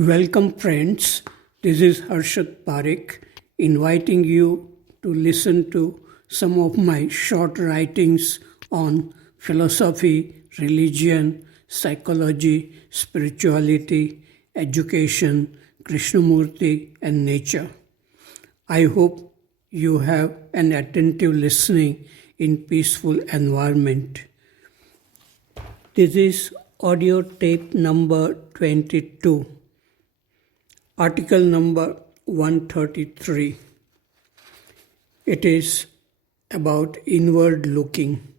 Welcome, friends. This is Harshad inviting you to listen to some of my short writings on philosophy, religion, psychology, spirituality, education, Krishnamurti, and nature. I hope you have an attentive listening in peaceful environment. This is audio tape number 22. Article number 133. It is about inward looking.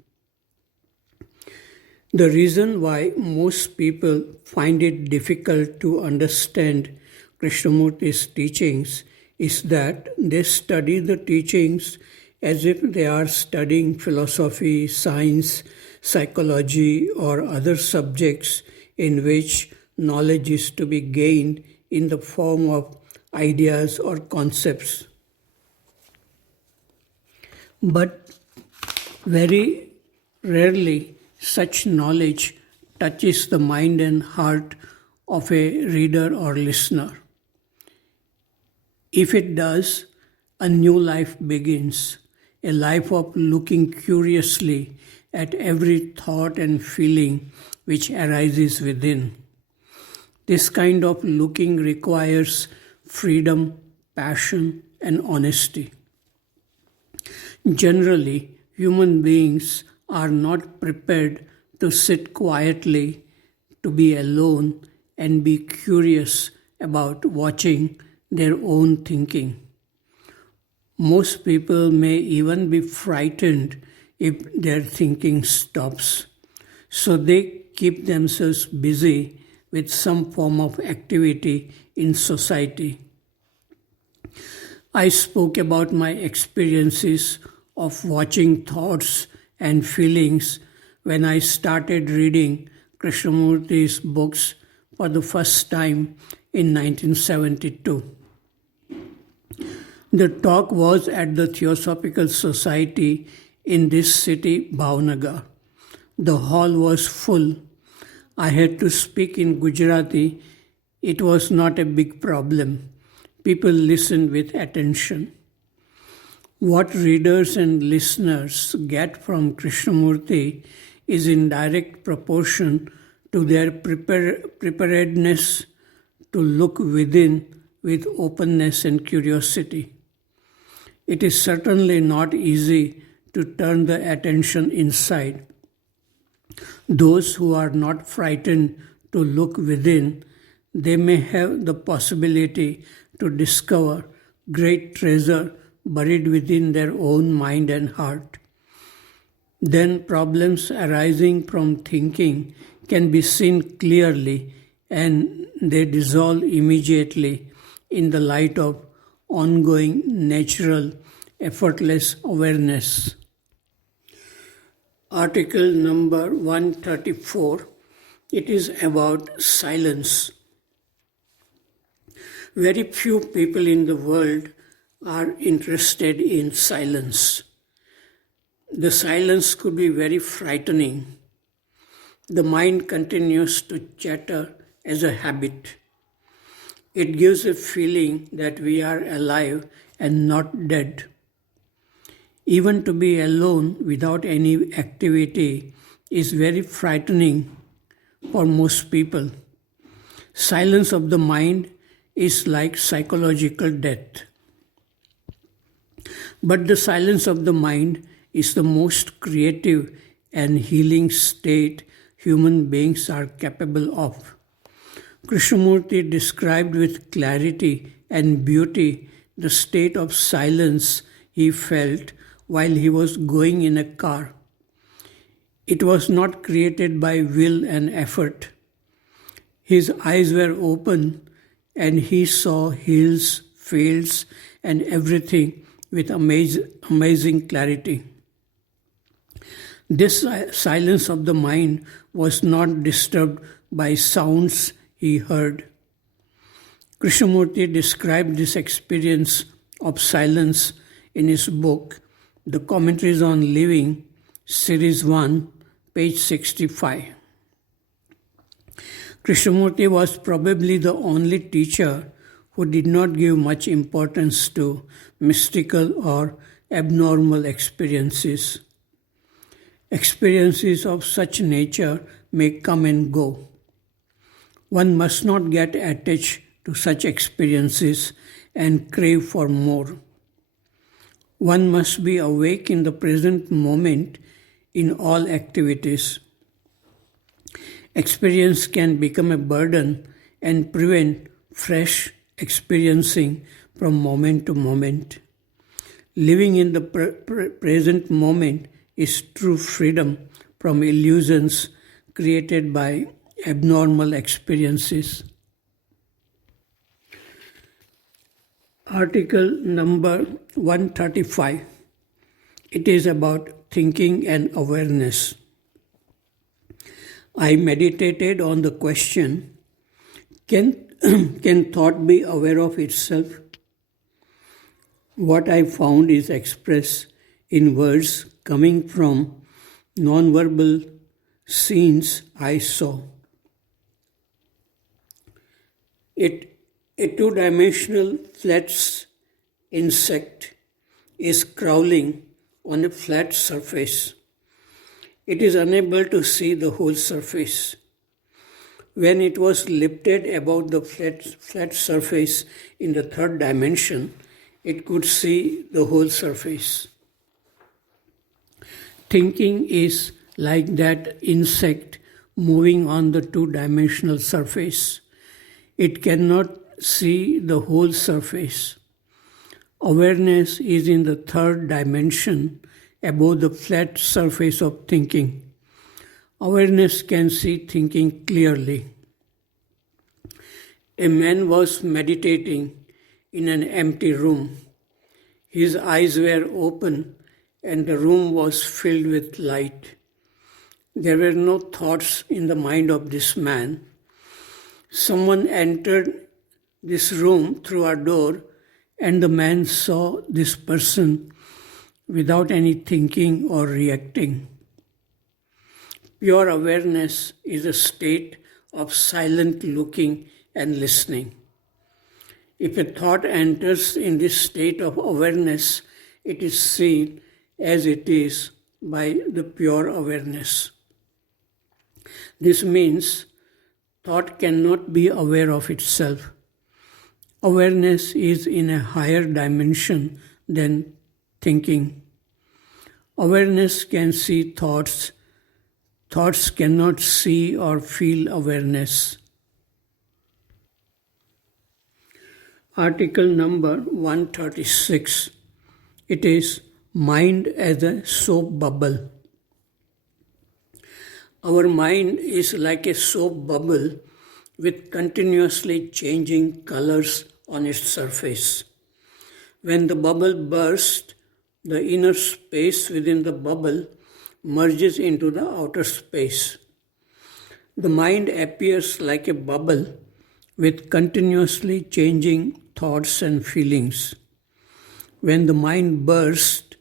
The reason why most people find it difficult to understand Krishnamurti's teachings is that they study the teachings as if they are studying philosophy, science, psychology, or other subjects in which knowledge is to be gained in the form of ideas or concepts. But very rarely such knowledge touches the mind and heart of a reader or listener. If it does, a new life begins, a life of looking curiously at every thought and feeling which arises within. This kind of looking requires freedom, passion, and honesty. Generally, human beings are not prepared to sit quietly, to be alone, and be curious about watching their own thinking. Most people may even be frightened if their thinking stops, so they keep themselves busy with some form of activity in society. I spoke about my experiences of watching thoughts and feelings when I started reading Krishnamurti's books for the first time in 1972. The talk was at the Theosophical Society in this city, Bhavnagar. The hall was full. I had to speak in Gujarati. It was not a big problem. People listened with attention. What readers and listeners get from Krishnamurti is in direct proportion to their preparedness to look within with openness and curiosity. It is certainly not easy to turn the attention inside. Those who are not frightened to look within, they may have the possibility to discover great treasure buried within their own mind and heart. Then problems arising from thinking can be seen clearly and they dissolve immediately in the light of ongoing, natural, effortless awareness. Article number 134. It is about silence. Very few people in the world are interested in silence. The silence could be very frightening. The mind continues to chatter as a habit. It gives a feeling that we are alive and not dead. Even to be alone without any activity is very frightening for most people. Silence of the mind is like psychological death. But the silence of the mind is the most creative and healing state human beings are capable of. Krishnamurti described with clarity and beauty the state of silence he felt while he was going in a car. It was not created by will and effort. His eyes were open and he saw hills, fields, and everything with amazing clarity. This silence of the mind was not disturbed by sounds he heard. Krishnamurti described this experience of silence in his book, The Commentaries on Living, Series 1, page 65. Krishnamurti was probably the only teacher who did not give much importance to mystical or abnormal experiences. Experiences of such nature may come and go. One must not get attached to such experiences and crave for more. One must be awake in the present moment in all activities. Experience can become a burden and prevent fresh experiencing from moment to moment. Living in the present moment is true freedom from illusions created by abnormal experiences. Article number 135. It is about thinking and awareness. I meditated on the question, can thought be aware of itself? What I found is expressed in words coming from non-verbal scenes I saw. A two-dimensional flat insect is crawling on a flat surface. It is unable to see the whole surface. When it was lifted above the flat surface in the third dimension, it could see the whole surface. Thinking is like that insect moving on the two-dimensional surface. It cannot see the whole surface. Awareness is in the third dimension above the flat surface of thinking. Awareness can see thinking clearly. A man was meditating in an empty room. His eyes were open and the room was filled with light. There were no thoughts in the mind of this man. Someone entered this room through a door and the man saw this person without any thinking or reacting. Pure awareness is a state of silent looking and listening. If a thought enters in this state of awareness, it is seen as it is by the pure awareness. This means thought cannot be aware of itself. Awareness is in a higher dimension than thinking. Awareness can see thoughts. Thoughts cannot see or feel awareness. Article number 136. It is mind as a soap bubble. Our mind is like a soap bubble with continuously changing colors on its surface. When the bubble bursts, the inner space within the bubble merges into the outer space. The mind appears like a bubble with continuously changing thoughts and feelings. When the mind bursts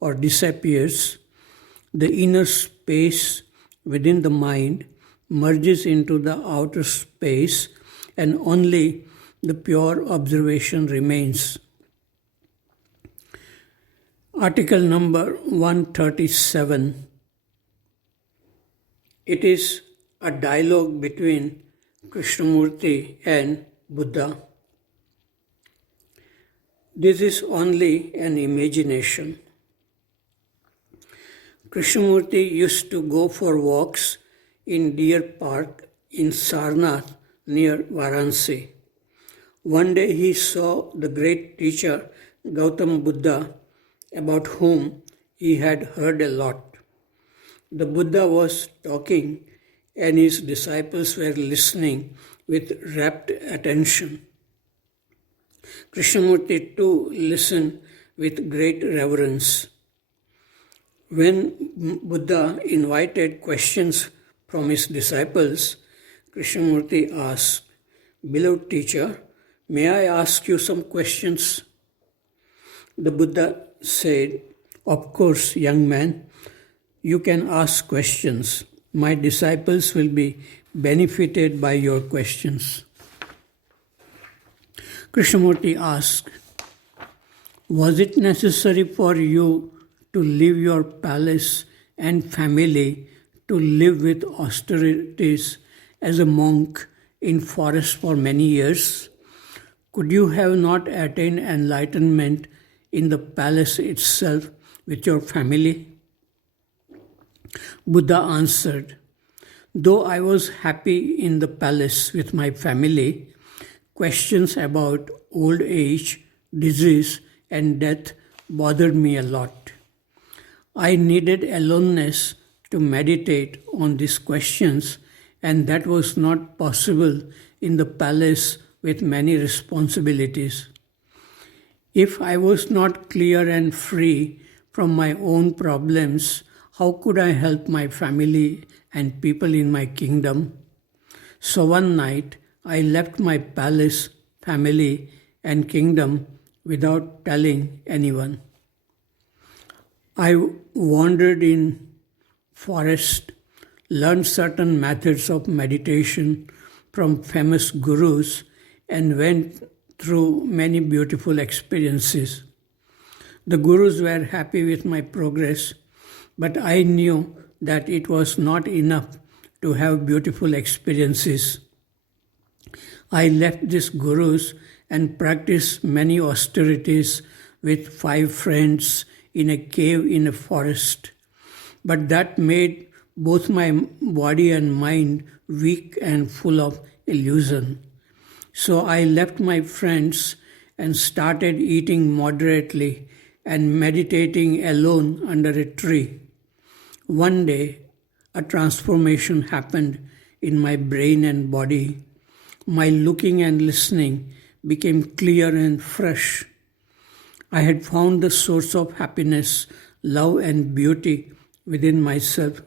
or disappears, the inner space within the mind merges into the outer space and only the pure observation remains. Article number 137. It is a dialogue between Krishnamurti and Buddha. This is only an imagination. Krishnamurti used to go for walks in Deer Park in Sarnath near Varanasi. One day he saw the great teacher Gautam Buddha, about whom he had heard a lot. The Buddha was talking and his disciples were listening with rapt attention. Krishnamurti too listened with great reverence. When Buddha invited questions from his disciples, Krishnamurti asked, "Beloved teacher, may I ask you some questions?" The Buddha said, "Of course, young man, you can ask questions. My disciples will be benefited by your questions. Krishnamurti asked, was it necessary for you to leave your palace and family to live with austerities as a monk in forest for many years? Could you have not attained enlightenment in the palace itself with your family? Buddha answered, though I was happy in the palace with my family, questions about old age, disease, and death bothered me a lot. I needed aloneness to meditate on these questions, and that was not possible in the palace with many responsibilities. If I was not clear and free from my own problems, how could I help my family and people in my kingdom? So one night, I left my palace, family, and kingdom without telling anyone. I wandered in forest, learned certain methods of meditation from famous gurus, and went through many beautiful experiences. The gurus were happy with my progress, but I knew that it was not enough to have beautiful experiences. I left these gurus and practiced many austerities with 5 friends in a cave in a forest. But that made both my body and mind weak and full of illusion. So I left my friends and started eating moderately and meditating alone under a tree. One day, a transformation happened in my brain and body. My looking and listening became clear and fresh. I had found the source of happiness, love, and beauty within myself.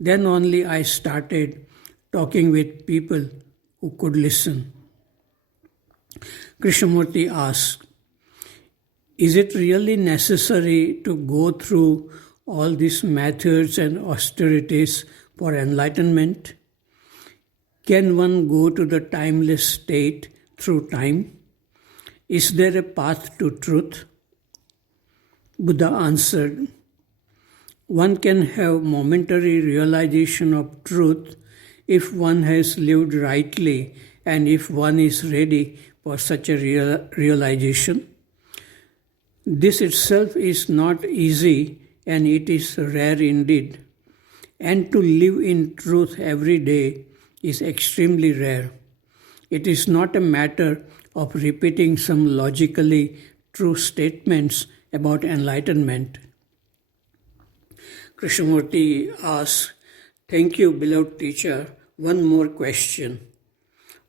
Then only I started talking with people who could listen. Krishnamurti asked, is it really necessary to go through all these methods and austerities for enlightenment? Can one go to the timeless state through time? Is there a path to truth? Buddha answered, one can have momentary realization of truth if one has lived rightly and if one is ready for such a realization. This itself is not easy and it is rare indeed. And to live in truth every day is extremely rare. It is not a matter of repeating some logically true statements about enlightenment. Krishnamurti asks, thank you, beloved teacher. One more question.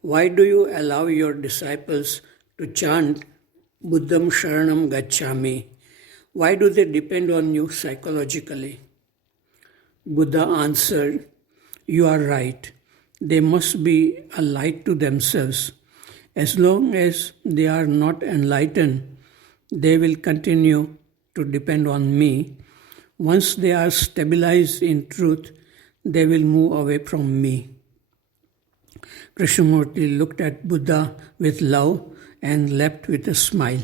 Why do you allow your disciples to chant Buddham Sharanam Gacchami? Why do they depend on you psychologically? Buddha answered, you are right. They must be a light to themselves. As long as they are not enlightened, they will continue to depend on me. Once they are stabilized in truth, they will move away from me. Krishnamurti looked at Buddha with love and left with a smile.